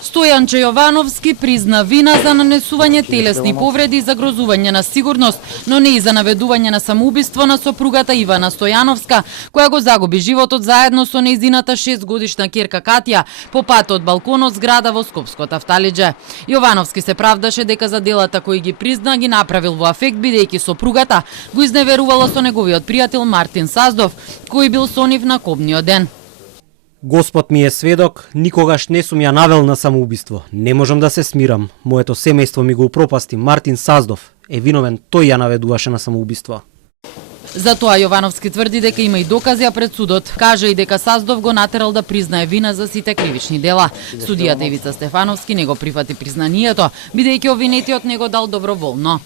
Стојанче Јовановски призна вина за нанесување телесни повреди и загрозување на сигурност, но не и за наведување на самоубиство на сопругата Ивана Стојановска, која го загуби животот заедно со нејзината 6-годишна ќерка Катја по пат од балкон од зграда во Скопско Тафталиџе. Јовановски се правдаше дека за делата кои ги призна ги направил во афект бидејќи сопругата го изневерувала со неговиот пријател Мартин Саздов, кој бил со нив на кобниот ден. Господ ми е сведок, никогаш не сум ја навел на самоубиство. Не можам да се смирам. Моето семејство ми го упропасти. Мартин Саздов е виновен, тој ја наведуваше на самоубиство. Затоа Јовановски тврди дека има и докази пред судот. Кажа и дека Саздов го натерал да признае вина за сите кривични дела. Судијата Ивица Стефановски не го прифати признанието, бидејќи обвинетиот не го дал доброволно.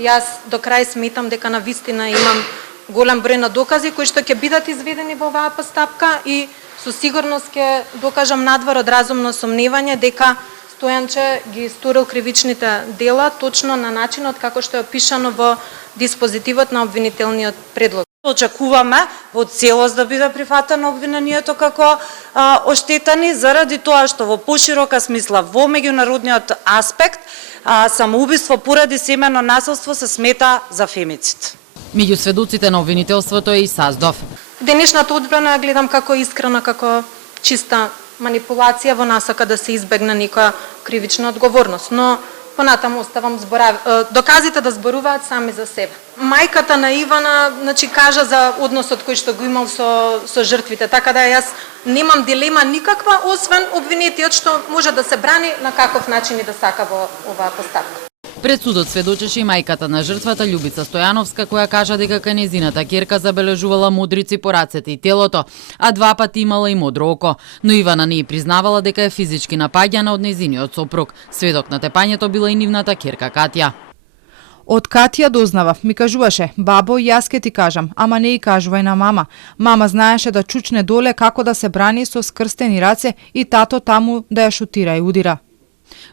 Јас до крај сметам дека навистина имам голем број на докази кои што ќе бидат изведени во оваа постапка и со сигурност ќе докажам надвор од разумно сомневање дека Стојанче ги сторил кривичните дела точно на начинот како што е опишано во диспозитивот на обвинителниот предлог. Очекуваме во целост да биде прифатено обвинението како оштетени заради тоа што во поширока смисла во меѓународниот аспект самоубиство поради семено насилство се смета за фемицид. Меѓу сведоците на обвинителството е и Саздов. Денешната одбрана ја гледам како искрена, како чиста манипулација во насока да се избегне некоја кривична одговорност, но понатаму оставам доказите да зборуваат сами за себе. Мајката на Ивана, кажа за односот кој што го имал со жртвите, така да јас немам дилема никаква, освен обвинетиот што може да се брани на каков начин и да сака во оваа постапка. Пред судот сведочеше и мајката на жртвата Љубица Стојановска, која кажа дека кај нејзината ќерка забележувала мудрици по рацете и телото, а 2 пати имала и модро око. Но Ивана не ја признавала дека е физички напаѓана од нејзиниот сопруг. Сведок на тепањето била и нивната ќерка Катја. Од Катја дознавав, ми кажуваше: "Бабо, јас ке ти кажам, ама не и кажувај на мама." Мама знаеше да чучне доле како да се брани со скрстени раце и тато таму да ја шутира и удира.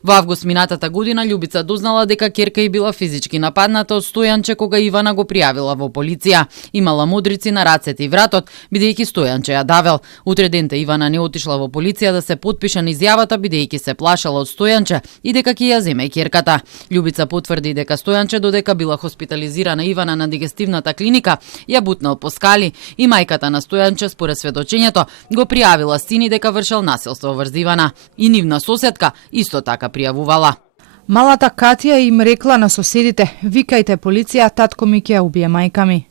Во август минатата година Љубица дознала дека ќерка ѝ била физички нападната од Стојанче кога Ивана го пријавила во полиција. Имала мудрици на рацете и вратот, бидејќи Стојанче ја давел. Утре денте Ивана не отишла во полиција да се потпише на изјавата бидејќи се плашала од Стојанче и дека ќе ја земе ќерката. Љубица потврди дека Стојанче додека била хоспитализирана Ивана на дигестивната клиника ја бутнал по скали и мајката на Стојанче според сведочењето го пријавила сини дека вршел насилство врз Ивана. И нивна соседка исто така пријавувала. Малата Катја им рекла на соседите: "Викајте полиција, татко ми ќе ја убие мајка ми."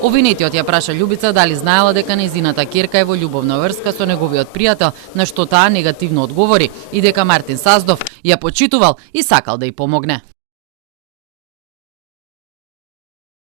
Обвинетиот ја праша Љубица дали знаела дека нејзината ќерка е во љубовна врска со неговиот пријател, на што таа негативно одговори и дека Мартин Саздов ја почитувал и сакал да ѝ помогне.